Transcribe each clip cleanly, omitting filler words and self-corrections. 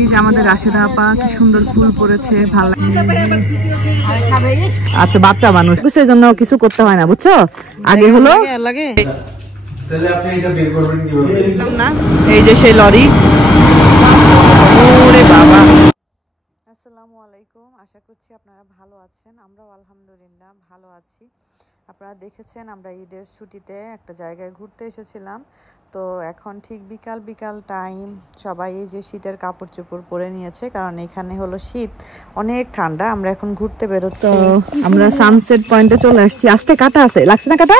এই যে আমাদের রাশেদা আপা কি সুন্দর ফুল পড়েছে, ভালো আচ্ছা বাচ্চা মানুষ সেই জন্য কিছু করতে হয় না, বুঝছো? আগে হলো এই যে সেই লরি। ওরে বাবা, আসসালামু আলাইকুম, আশা করছি আপনারা ভালো আছেন। আমরাও আলহামদুলিল্লাহ ভালো আছি। আপনারা দেখেছেন আমরা ঈদের ছুটিতে একটা জায়গায় ঘুরতে এসেছিলাম। তো এখন ঠিক বিকাল বিকাল টাইম, সবাই এই যে শীতের কাপড় চোপড় পরে নিয়েছে, কারণ এখানে হলো শীত, অনেক ঠান্ডা। আমরা এখন ঘুরতে বেরোচ্ছি। আমরা সানসেট পয়েন্টে চলে আসছি। আস্তে কাটা আছে, লাগছে না কাটা?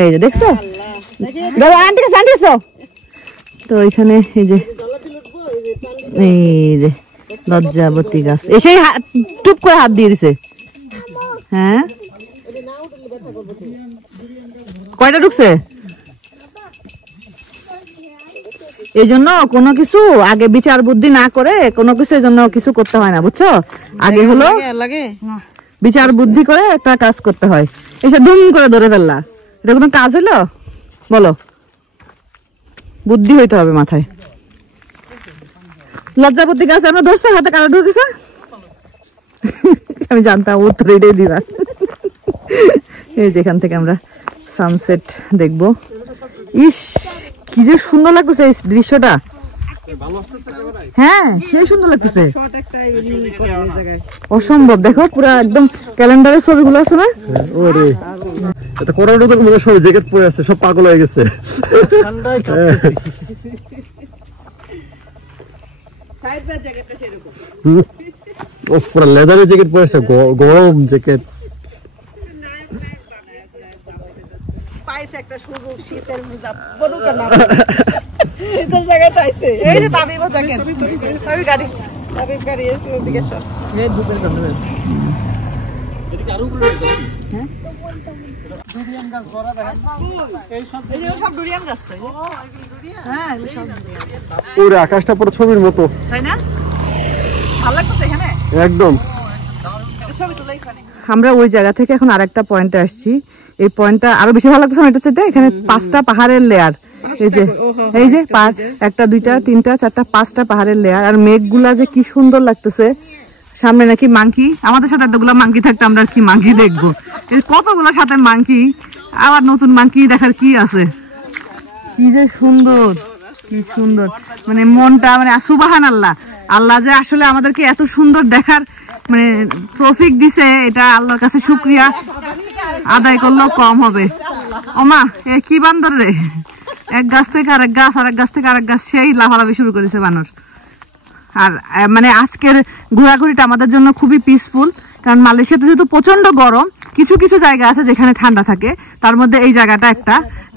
এই যে দেখছো, তো এখানে এই যে লজ্জাবতী গাছ এসে টুপ করে হাত দিয়ে দিছে। হ্যাঁ, কয়টা ঢুকছে? এই জন্য কোনো কিছু আগে বিচার বুদ্ধি না করে কোনো কিছু এই জন্য কিছু করতে হয় না, বুঝছো? আগে হলো বিচার বুদ্ধি করে একটা কাজ করতে হয়। এসে দুম করে ধরে ফেললা, এটা কোনো কাজ হলো? বলো, বুদ্ধি হইতে হবে মাথায়। লজ্জাবতী গাছ আমরা ধরছে, হাতে কাটা ঢুকেছে। আমি জানতাম উত্তর এটাই দিবা। এই যেখান থেকে আমরা সানসেট দেখবো। ইস, কি যে সুন্দর লাগতেছে এই দৃশ্যটা। হ্যাঁ, সেই সুন্দর লাগতেছে, অসম্ভব। দেখো পুরো একদম ক্যালেন্ডারের ছবিগুলো আছে না? ওরে এটা করোনার মধ্যে সব জ্যাকেট পরে আছে, সব পাগল হয়ে গেছে। ও পুরো লেদারের জ্যাকেট পরে আছে, গরম জ্যাকেট। একটা শুরু শীতের মোজা বড় না, শীতের জায়গায় তাইছে। এই যে তাবিব জ্যাকেট, তাবিব গাড়ি, তাবিব গাড়ি এর দিকে সব এই ধূপের গন্ধ হচ্ছে। এটা কি আরো উপরে আছে? হ্যাঁ, ডুরিয়ান গাছ গড়া দেখেন, এই সব ডুরিয়ান গাছ। তো ও এগুলো ডুরিয়ান, হ্যাঁ এগুলো সব ডুরিয়ান। ওরে আকাশটা পুরো ছবির মতো, তাই না? ভালো লাগছে এখানে একদম। ছবি তুলে এখানে আমরা ওই জায়গা থেকে এখন আরেকটা পয়েন্টে আসছি। এই পয়েন্টটা আরো বেশি ভালো লাগছে। এটা হচ্ছে এখানে 5টা পাহাড়ের লেয়ার। এই যে একটা, দুইটা, তিনটা, চারটা, 5টা পাহাড়ের লেয়ার। আর মেঘগুলা যে কি সুন্দর লাগতেছে। সামনে নাকি মাংকি, আমাদের সাথে এতগুলা মাংকি থাকতে আমরা কি মাংকি দেখবো? কতগুলো সাথে মাংকি, আবার নতুন মাংকি দেখার কি আছে? কি যে সুন্দর, কি সুন্দর, মানে মনটা মানে সুবহানাল্লাহ। আল্লাহ যে আসলে আমাদেরকে এত সুন্দর দেখার মানে তৌফিক দিছে, এটা আল্লাহর কাছে শুকরিয়া আদায় করলেও কম হবে। ওমা, এ কি বান্দর রে, এক গাছ থেকে আরেক গাছ, আরেক গাছ থেকে আরেক গাছ, সেই লাফালাফি শুরু করেছে বানর। আর মানে আজকের ঘোরাঘুরিটা আমাদের জন্য খুবই পিসফুল, কারণ মালয়েশিয়াতে যেহেতু প্রচন্ড গরম, কিছু কিছু জায়গা আছে যেখানে ঠান্ডা থাকে। তার মধ্যে এই জায়গাটা একটা,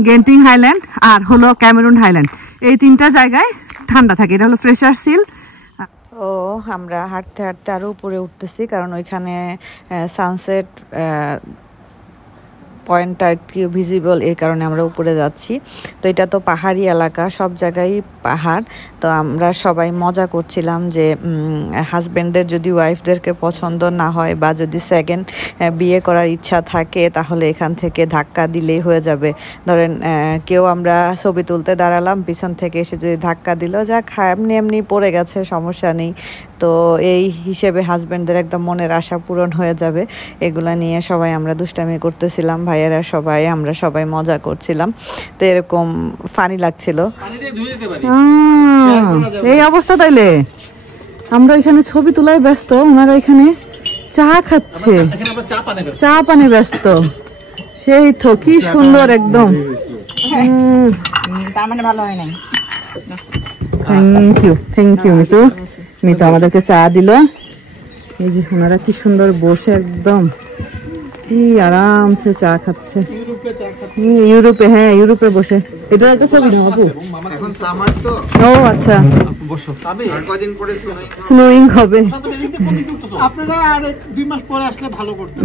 গেন্টিং হাইল্যান্ড আর হলো ক্যামেরুন হাইল্যান্ড, এই 3টা জায়গায় ঠান্ডা থাকে। এটা হলো ফ্রেশার সিল। ও আমরা হাঁটতে হাঁটতে আরো উপরে উঠতেছি, কারণ ওইখানে সানসেট পয়েন্টটা একটু ভিজিবল, এই কারণে আমরা উপরে যাচ্ছি। তো এটা তো পাহাড়ি এলাকা, সব জায়গায় পাহাড়। তো আমরা সবাই মজা করছিলাম যে হাজব্যান্ডের যদি ওয়াইফদেরকে পছন্দ না হয় বা যদি সেকেন্ড বিয়ে করার ইচ্ছা থাকে, তাহলে এখান থেকে ধাক্কা দিলেই হয়ে যাবে। ধরেন কেউ আমরা ছবি তুলতে দাঁড়ালাম, পিছন থেকে এসে যদি ধাক্কা দিল, যাক এমনি এমনি পড়ে গেছে, সমস্যা নেই। তো এই হিসেবে হাজব্যান্ডদের একদম মনের আশা পূরণ হয়ে যাবে। এগুলা নিয়ে সবাই আমরা দুষ্টামি করতেছিলাম, ভাইয়েরা সবাই, আমরা সবাই মজা করছিলাম। তো এরকম ফানি লাগছিল। এই অবস্থা তাইলে আমরা এখানে ছবি তোলায় ব্যস্ত, ওনারা এখানে চা খাচ্ছে, চা পানে ব্যস্ত। সেই তো কি সুন্দর একদম। তার মানে ভালো হয় নাই। Thank you, thank you Mitu. Mitu আমাদেরকে চা দিল। এই যে ওনারা কি সুন্দর বসে একদম কি আরামসে চা খাচ্ছে। ইউরোপে, হ্যাঁ ইউরোপে বসে। এটা একটা ছবি না আপু? ও আচ্ছা, স্নোইং হবে।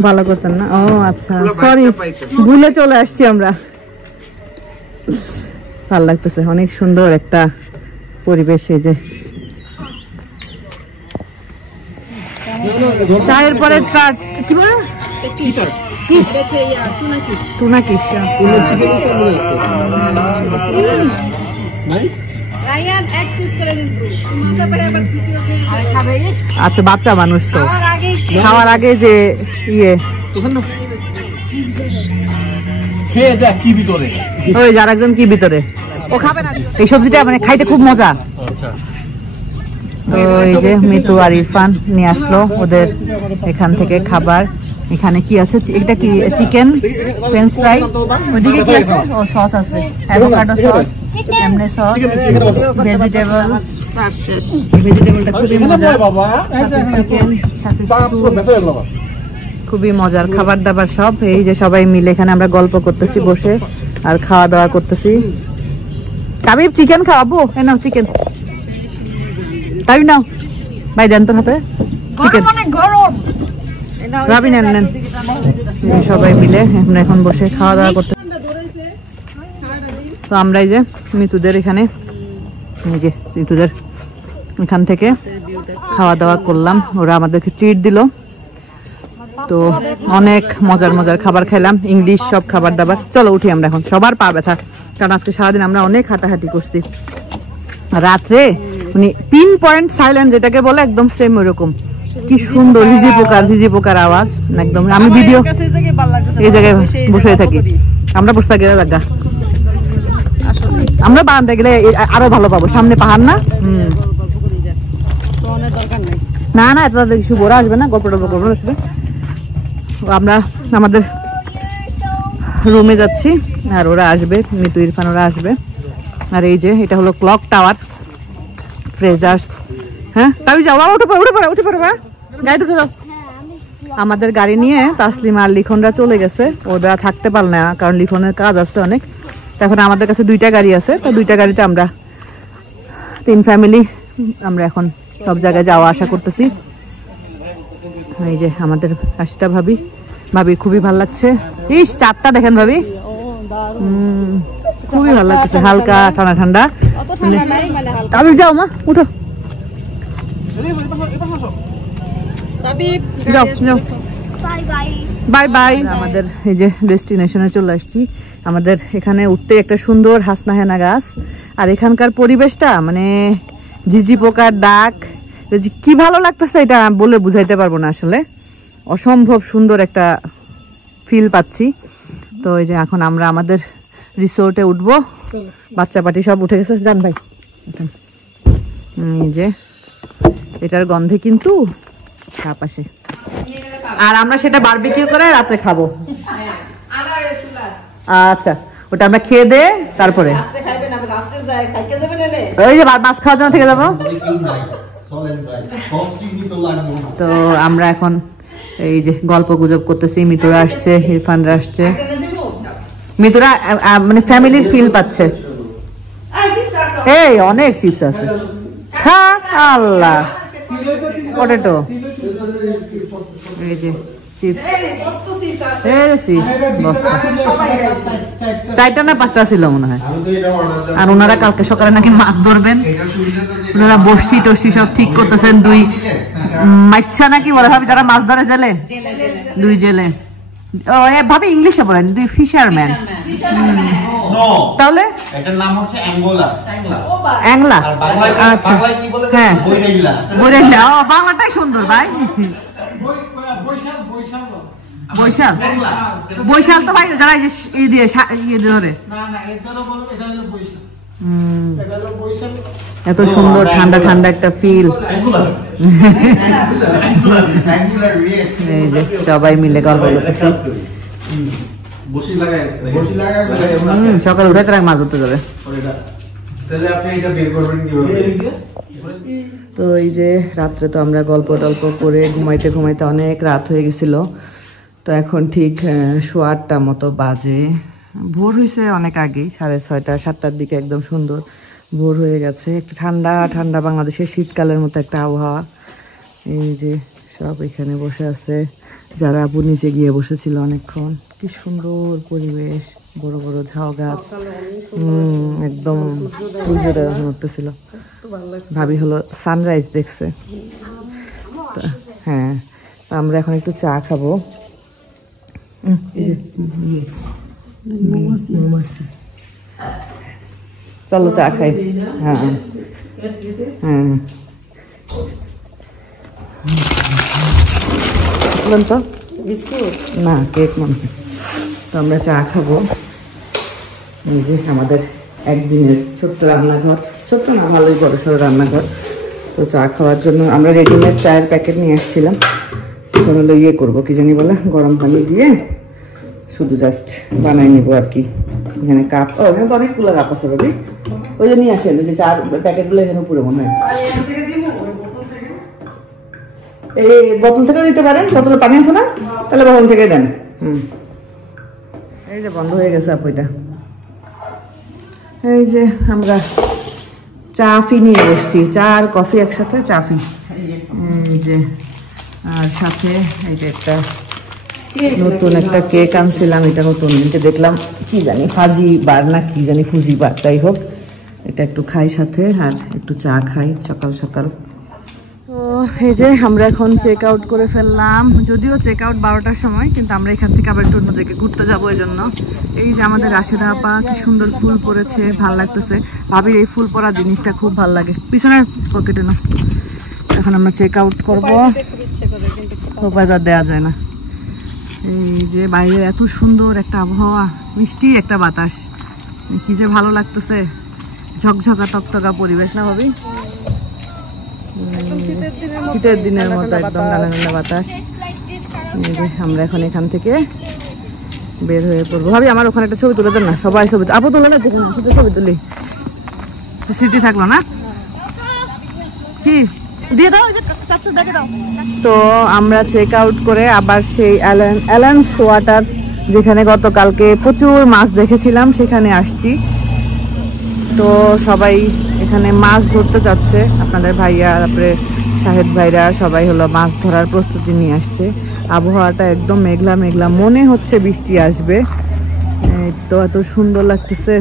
ভালো করতেন না? ও আচ্ছা, সরি, ভুলে চলে আসছি আমরা। ভালো লাগতেছে, অনেক সুন্দর একটা পরিবেশ। এই যে চায়ের পরে কি বলে, টুনা কিস। আচ্ছা বাচ্চা মানুষ তো খাওয়ার আগে যে ইয়ে ওই যার একজন কি ভিতরে ও খাবে না এই সবজিটা মানে খাইতে খুব মজা। তো এই যে মিতু আর ইরফান নিয়ে আসলো ওদের এখান থেকে খাবার। এখানে কি আছে? এটা কি চিকেন ফ্রেঞ্চ ফ্রাই, ওইদিকে কি আছে? ও সস আছে, অ্যাভোকাডো সস, এমনে সস, ভেজিটেবলটা খুবই মজা, চিকেন খুবই মজার খাবার দাবার সব। এই যে সবাই মিলে এখানে আমরা গল্প করতেছি বসে আর খাওয়া দাওয়া করতেছি। কাবিব চিকেন খাওয়াবো? এ নাও চিকেন, তাই নাও ভাই দেন তো হাতে চিকেন, রাবি নেন নেন। সবাই মিলে আমরা এখন বসে খাওয়া দাওয়া করতে। তো আমরা এই যে মিতুদের এখানে এই যে মিতুদের এখান থেকে খাওয়া দাওয়া করলাম, ওরা আমাদেরকে ট্রিট দিল। তো অনেক মজার মজার খাবার খাইলাম, ইংলিশ সব খাবার দাবার। চলো উঠি আমরা এখন, সবার পা ব্যথা, কারণ আজকে সারাদিন আমরা অনেক হাঁটাহাঁটি করছি। রাত্রে মানে পিন পয়েন্ট সাইলেন্ট যেটাকে বলে একদম সেম ওইরকম, কি সুন্দর ঝিঝি পোকার আওয়াজ একদম। আমি ভিডিও এই জায়গায় বসে থাকি, আমরা বসে থাকি জায়গা, আমরা বারান্দায় গেলে আরো ভালো পাবো, সামনে পাহাড় না। না না এত কিছু বড় আসবে না, গল্প টল্প করবো আসবে। আমরা আমাদের রুমে যাচ্ছি আর ওরা আসবে, মিতু ইরফান ওরা আসবে। আর এই যে এটা হলো ক্লক টাওয়ার ফ্রেজার্স। হ্যাঁ তাই যাও, উঠে পড়ো বা গাড়ি উঠে যাও। আমাদের গাড়ি নিয়ে তাসলিমা আর লিখনরা চলে গেছে, ওরা থাকতে পারল না কারণ লিখনের কাজ আছে অনেক। এখন আমাদের কাছে 2টা গাড়ি আছে, তো 2টা গাড়িতে আমরা 3 ফ্যামিলি আমরা এখন সব জায়গায় যাওয়া আসা করতেছি। এই যে আমাদের আশিতা ভাবি খুবই ভালো লাগছে। ইস চাঁদটা দেখেন ভাবি, খুবই ভালো লাগছে, হালকা ঠান্ডা ঠান্ডা। আমি যাও মা উঠো, বাই বাই। আমাদের এই যে ডেস্টিনেশনে চলে আসছি। আমাদের এখানে উঠতে একটা সুন্দর হাসনাহেনা গাছ, আর এখানকার পরিবেশটা মানে ঝিঝি পোকার ডাক, কি ভালো লাগতেছে এটা বলে বুঝাইতে পারবো না আসলে, অসম্ভব সুন্দর একটা ফিল পাচ্ছি। তো এই যে এখন আমরা আমাদের রিসোর্টে উঠবো, বাচ্চা পাটি সব উঠে গেছে। জান ভাই এই যে এটার গন্ধে কিন্তু সাপ আসে, আর আমরা সেটা বারবিকিউ করে রাতে খাবো। আচ্ছা ওটা আমরা খেয়ে দে তারপরে ওই যে মাছ খাওয়ার জন্য থেকে যাবো। তো আমরা এখন এই যে গল্প গুজব করতেছি, মিতুরা আসছে, ইরফানরা আসছে, মিতুরা মানে ফ্যামিলির ফিল পাচ্ছে। এই অনেক চিপস আছে, খা আল্লাহ পটেটো, এই যে চিপস, 4টা না 5টা ছিল মনে হয়। আর ওনারা কালকে সকালে নাকি মাছ ধরবেন, ওনারা বড়শি টর্শি সব ঠিক করতেছেন। 2 মাইচ্ছা নাকি বলে ভাবি যারা মাছ ধরে জেলে, 2 জেলে। ও ভাবি ইংলিশে বলেন 2 ফিশারম্যান। তাহলে এটার নাম হচ্ছে অ্যাঙ্গোলা, অ্যাংলা। আচ্ছা হ্যাঁ বইরাইলা, ও বাংলাটাই সুন্দর ভাই। বৈশাল বৈশাল তো ভাই যারা এই দিয়ে ইয়ে ধরে, এত সুন্দর ঠান্ডা ঠান্ডা একটা ফিল। এই যে সবাই মিলে গল্প করতেছি, সকাল উঠে তারা মাছ ধরতে যাবে। তো এই যে রাত্রে তো আমরা গল্প টল্প করে ঘুমাইতে ঘুমাইতে অনেক রাত হয়ে গেছিল। তো এখন ঠিক 8:15 মতো বাজে, ভোর হয়েছে অনেক আগেই, 6:30 7টার দিকে একদম সুন্দর ভোর হয়ে গেছে। একটা ঠান্ডা ঠান্ডা বাংলাদেশের শীতকালের মতো একটা আবহাওয়া। এই যে সব এখানে বসে আছে, যারা আপু নিচে গিয়ে বসেছিল অনেকক্ষণ। কি সুন্দর পরিবেশ, বড় বড় ঝাউ গাছ, একদম সূর্যটা উঠতেছিল। ভাবি হলো সানরাইজ দেখছে। হ্যাঁ আমরা এখন একটু চা খাবো। চলো চা খাই। হ্যাঁ হ্যাঁ বলুন তো না কেক মনে হয়। তো আমরা চা খাবো। এই যে আমাদের একদিনের ছোট্ট রান্নাঘর, ছোট্ট না ভালোই বড় সড়ো রান্নাঘর। তো চা খাওয়ার জন্য আমরা রেডিমেড চায়ের প্যাকেট নিয়ে আসছিলাম। এখন হলো ইয়ে করবো কি জানি বলে, গরম পানি দিয়ে শুধু জাস্ট বানাই নিবো আর কি। এখানে কাপ, ও এখানে তো অনেকগুলো কাপ আছে ভাবি, ওই যে নিয়ে আসেন ওই যে চার প্যাকেটগুলো এখানে উপরে মনে হয়। এই বোতল থেকে নিতে পারেন, বোতলে পানি আছে না, তাহলে বোতল থেকে দেন। এই যে বন্ধ হয়ে গেছে আপু এটা। এই যে আমরা চা ফি নিয়ে বসছি, চা আর কফি একসাথে, চা ফি। এই যে আর সাথে এই যে একটা নতুন একটা কেক আনছিলাম, এটা নতুন, এটা দেখলাম কি জানি ফাজি বার না কি জানি ফুজি বার, যাই হোক এটা একটু খাই সাথে, আর একটু চা খাই সকাল সকাল। তো এই যে আমরা এখন চেক আউট করে ফেললাম, যদিও চেক আউট 12টার সময়, কিন্তু আমরা এখান থেকে আবার একটু অন্যদিকে ঘুরতে যাবো এই জন্য। এই যে আমাদের রাশেদা আপা কি সুন্দর ফুল পরেছে, ভাল লাগতেছে। ভাবির এই ফুল পরা জিনিসটা খুব ভাল লাগে, পিছনের পকেটে না। এখন আমরা চেক আউট করবো, উপায় দেওয়া যায় না। এই যে বাইরে এত সুন্দর একটা আবহাওয়া, মিষ্টি একটা বাতাস, কি যে ভালো লাগতেছে, ঝকঝকা তকতকা পরিবেশ না ভাবি? শীতের দিনের মতো একদম ঠান্ডা ঠান্ডা বাতাস। আমরা এখন এখান থেকে বের হয়ে পড়বো। ভাবি আমার ওখানে একটা ছবি তুলে দেন না, সবাই ছবি, আপু তুলে না দেখুন, শুধু ছবি তুলি, স্মৃতি থাকলো না কি দিয়ে দাও। তো আমরা চেক আউট করে আবার সেই অ্যালান্স ওয়াটার, যেখানে গতকালকে প্রচুর মাছ দেখেছিলাম, সেখানে আসছি। তো সবাই এখানে মাছ ধরতে যাচ্ছে, আপনাদের ভাইয়া তারপরে শাহেদ ভাইরা সবাই হলো মাছ ধরার প্রস্তুতি নিয়ে আসছে। আবহাওয়াটা একদম মেঘলা মেঘলা, মনে হচ্ছে বৃষ্টি আসবে। এই তো এত সুন্দর লাগতেছে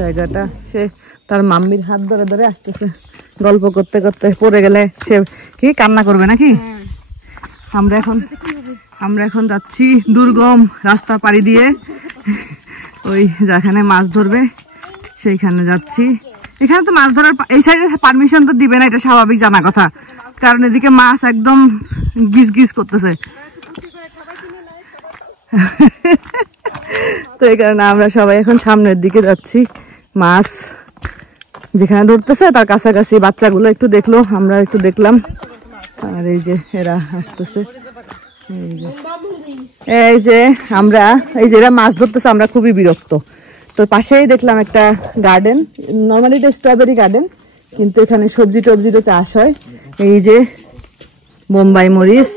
জায়গাটা। সে তার মাম্মির হাত ধরে ধরে আসতেছে, গল্প করতে করতে, পড়ে গেলে সে কি কান্না করবে নাকি। আমরা এখন যাচ্ছি দুর্গম রাস্তা পাড়ি দিয়ে, ওই যেখানে মাছ ধরবে সেইখানে যাচ্ছি। এখানে তো মাছ ধরার এই সাইডে পারমিশন তো দিবে না, এটা স্বাভাবিক জানা কথা, কারণ এদিকে মাছ একদম গিজ গিজ করতেছে। তো এই কারণে আমরা সবাই এখন সামনের দিকে যাচ্ছি। মাছ যেখানে ধরতেছে তার কাছাকাছি বাচ্চাগুলো একটু দেখলো, আমরা একটু দেখলাম। আর এই যে এরা আসতেছে, এই যে আমরা এই যে এরা মাছ ধরতেছে, আমরা খুবই বিরক্ত। তো পাশেই দেখলাম একটা গার্ডেন, নর্মালি এটা স্ট্রবেরি গার্ডেন, কিন্তু এখানে সবজি টবজিরও চাষ হয়। এই যে বোম্বাই মরিচ,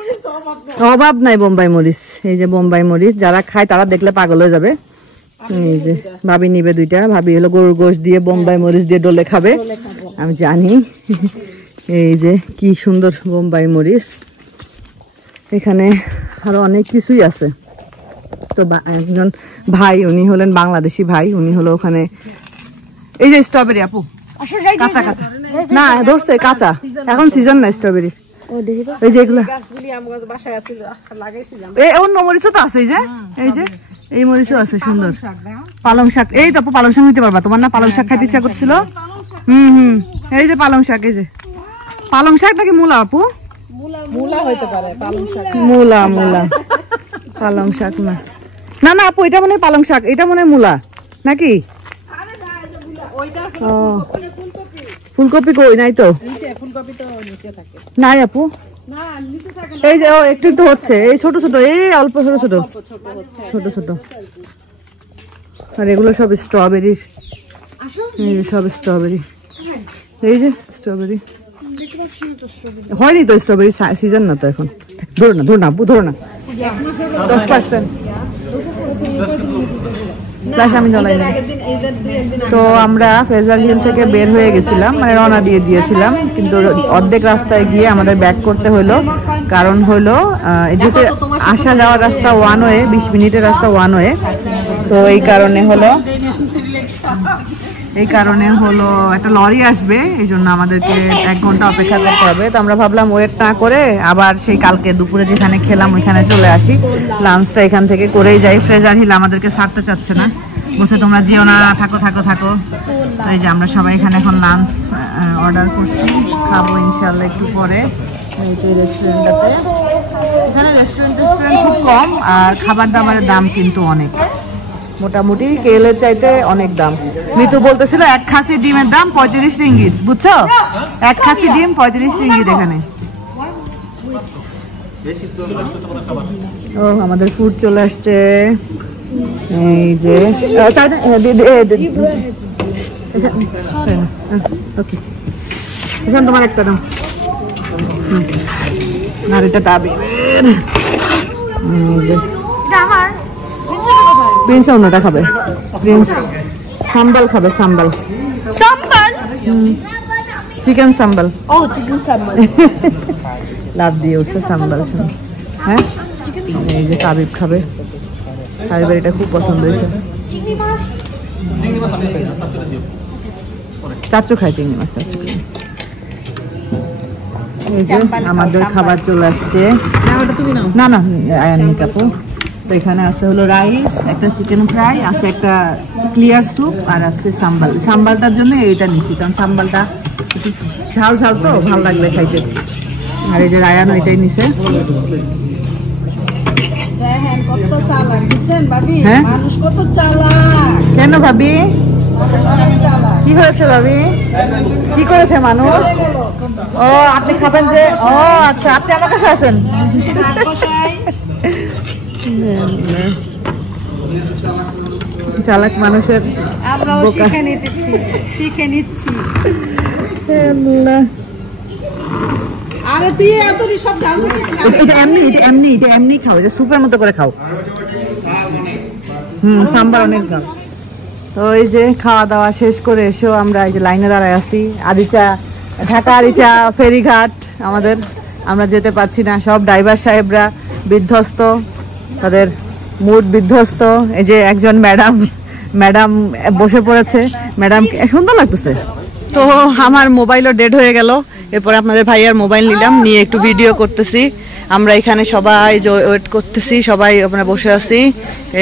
অভাব নাই বোম্বাই মরিচ। এই যে বোম্বাই মরিচ, যারা খায় তারা দেখলে পাগল হয়ে যাবে। এই যে ভাবি নিবে দুইটা, ভাবি হলো গরুর গোশ দিয়ে বোম্বাই মরিচ দিয়ে ডলে খাবে, আমি জানি। এই যে কি সুন্দর বোম্বাই মরিচ, এখানে আরো অনেক কিছুই আছে। তো একজন ভাই, উনি হলেন বাংলাদেশি ভাই, উনি হলো ওখানে। এই যে স্ট্রবেরি আপু, কাঁচা কাঁচা না ধরছে, কাঁচা, এখন সিজন না স্ট্রবেরি। এই যে এগুলো অন্য মরিচও তো আছে, এই যে এই মরিচও আছে সুন্দর। পালং শাক, এই তো আপু পালং শাক নিতে পারবা, তোমার না পালং শাক খাইতে ইচ্ছা করছিল? এই যে পালং শাক, এই যে পালং শাক নাকি মূলা আপু? মূলা হইতে পারে, মূলা মূলা, পালং শাক না, না না আপু এটা মনে হয় পালং শাক, এটা মনে হয় মূলা নাকি? ও ফুলকপি কই নাই তো, নাই আপু। এই যে একটু একটু হচ্ছে, এই ছোট ছোট, এই অল্প ছোট ছোট ছোট ছোট। আর এগুলো সব স্ট্রবেরি, এই যে সব স্ট্রবেরি, এই যে স্ট্রবেরি হয়নি তো, স্ট্রবেরি সিজন না তো এখন। ধরো না, ধরো না আপু, ধরো না, 10%। আমি জ্বলাই না। তো আমরা ফ্রেজার হিল থেকে বের হয়ে গেছিলাম, মানে রওনা দিয়ে দিয়েছিলাম, কিন্তু অর্ধেক রাস্তায় গিয়ে আমাদের ব্যাক করতে হলো। কারণ হলো যেহেতু আসা যাওয়ার রাস্তা ওয়ান ওয়ে, 20 মিনিটের রাস্তা ওয়ান ওয়ে, তো এই কারণে হলো একটা লরি আসবে, এই জন্য আমাদেরকে 1 ঘন্টা অপেক্ষা করতে হবে। তো আমরা ভাবলাম ওয়েট না করে আবার সেই কালকে দুপুরে যেখানে খেলাম ওইখানে চলে আসি, লাঞ্চটা এখান থেকে করেই যাই। ফ্রেজার হিল আমাদেরকে ছাড়তে চাচ্ছে না, বলছে তোমরা যেও না, থাকো থাকো থাকো। তো এই যে আমরা সবাই এখানে এখন লাঞ্চ অর্ডার করছি, খাবো ইনশাল্লাহ একটু পরে। এই তো রেস্টুরেন্টটাতে, এখানে রেস্টুরেন্ট খুব কম আর খাবার দাবারের দাম কিন্তু অনেক, মোটামুটি কেএলের চাইতে অনেক দাম। মিতু বলতেছিল এক খাসি ডিমের দাম 35 রিঙ্গিত, বুঝছো? এক খাসি ডিম 35 রিঙ্গিত এখানে। ও আমাদের ফুড চলে আসছে, এই যে ওকে, তোমার একটা দাম আর এটা তাবিবের। প্রিন্স অন্যটা খাবে, প্রিন্স সাম্বাল খাবে, সাম্বাল সাম্বাল চিকেন সাম্বাল। ও চিকেন সাম্বাল লাভ দিয়ে উঠছে সাম্বাল। হ্যাঁ এই যে তাবিব খাবে, তাবিবের এটা খুব পছন্দ হয়েছে। চাচু খায় চিংড়ি মাছ, চাচু খায়। এই যে আমাদের খাবার চলে আসছে। না না আয়ানি কাপু। তো এখানে আছে হলো রাইস, একটা চিকেন ফ্রাই, আছে একটা ক্লিয়ার স্যুপ আর আছে সাম্বাল। সাম্বালটার জন্য এইটা নিছি, কারণ সাম্বালটা একটু ঝাল ঝাল তো ভালো লাগবে খাইতে। আর এই যে রায়ান ওইটাই নিছে। হ্যাঁ কেন ভাবি, কি হয়েছে ভাবি, কি করেছে মানুষ? ও আপনি খাবেন যে? ও আচ্ছা, আপনি আমার কাছে আছেন। চালাক মানুষের শিখে নিচ্ছি। আরে তুই সব এটা এমনি খাও, এটা স্যুপের মতো করে খাও। সাম্বার অনেক ঝাল। তো এই যে খাওয়া দাওয়া শেষ করে এসেও আমরা এই যে লাইনে দাঁড়ায় আছি। আরিচা, ঢাকা আরিচা ফেরিঘাট আমাদের, আমরা যেতে পারছি না। সব ড্রাইভার সাহেবরা বিধ্বস্ত, তাদের মুড বিধ্বস্ত। এই যে একজন ম্যাডাম বসে পড়েছে, ম্যাডাম সুন্দর লাগতেছে। তো আমার মোবাইলও ডেড হয়ে গেল, এরপরে আপনাদের ভাইয়ার মোবাইল নিলাম, নিয়ে একটু ভিডিও করতেছি। আমরা এখানে সবাই ওয়েট করতেছি, সবাই আমরা বসে আছি।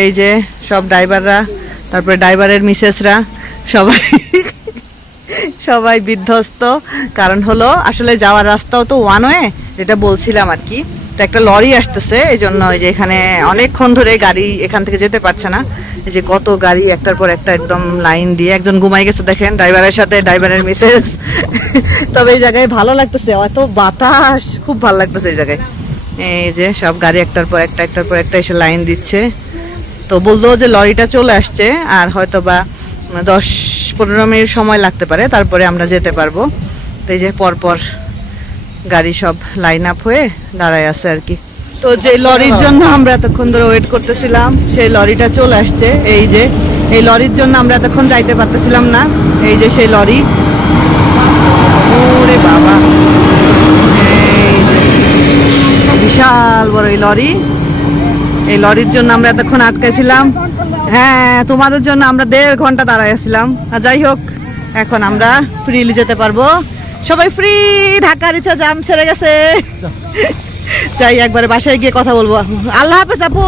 এই যে সব ড্রাইভাররা, তারপরে ড্রাইভারের মিসেসরা সবাই বিধ্বস্ত। কারণ হলো আসলে যাওয়ার রাস্তাও তো ওয়ান ওয়ে, যেটা বলছিলাম আর কি। তো একটা লরি আসতেছে, এই জন্য যে এখানে অনেকক্ষণ ধরে গাড়ি এখান থেকে যেতে পারছে না। এই যে কত গাড়ি একটার পর একটা একদম লাইন দিয়ে। একজন ঘুমাই গেছে দেখেন, ড্রাইভারের সাথে ড্রাইভারের মিসেস। তবে এই জায়গায় ভালো লাগতেছে, এত বাতাস, খুব ভালো লাগতেছে এই জায়গায়। এই যে সব গাড়ি একটার পর একটা এসে লাইন দিচ্ছে। তো বললো যে লরিটা চলে আসছে, আর হয়তো বা 10-15 মিনিট সময় লাগতে পারে, তারপরে আমরা যেতে পারবো। তো এই যে পরপর গাড়ি সব লাইন আপ হয়ে দাঁড়ায় আছে আর কি। তো যে লরির জন্য আমরা এতক্ষণ ধরে ওয়েট করতেছিলাম, সেই লরিটা চলে আসছে। এই যে এই লরির জন্য আমরা এতক্ষণ যাইতে পারতেছিলাম না। এই যে সেই লরি, ওরে বাবা, বিশাল বড় এই লরি। এই লরির জন্য আমরা এতক্ষণ আটকেছিলাম। হ্যাঁ, তোমাদের জন্য আমরা 1.5 ঘন্টা দাঁড়াইছিলাম। আর যাই হোক, এখন আমরা ফ্রিলি যেতে পারবো, সবাই ফ্রি। ঢাকার ইচ্ছা জাম ছেড়ে গেছে। যাই একবারে বাসায় গিয়ে কথা বলবো। আল্লাহ হাফেজ আপু।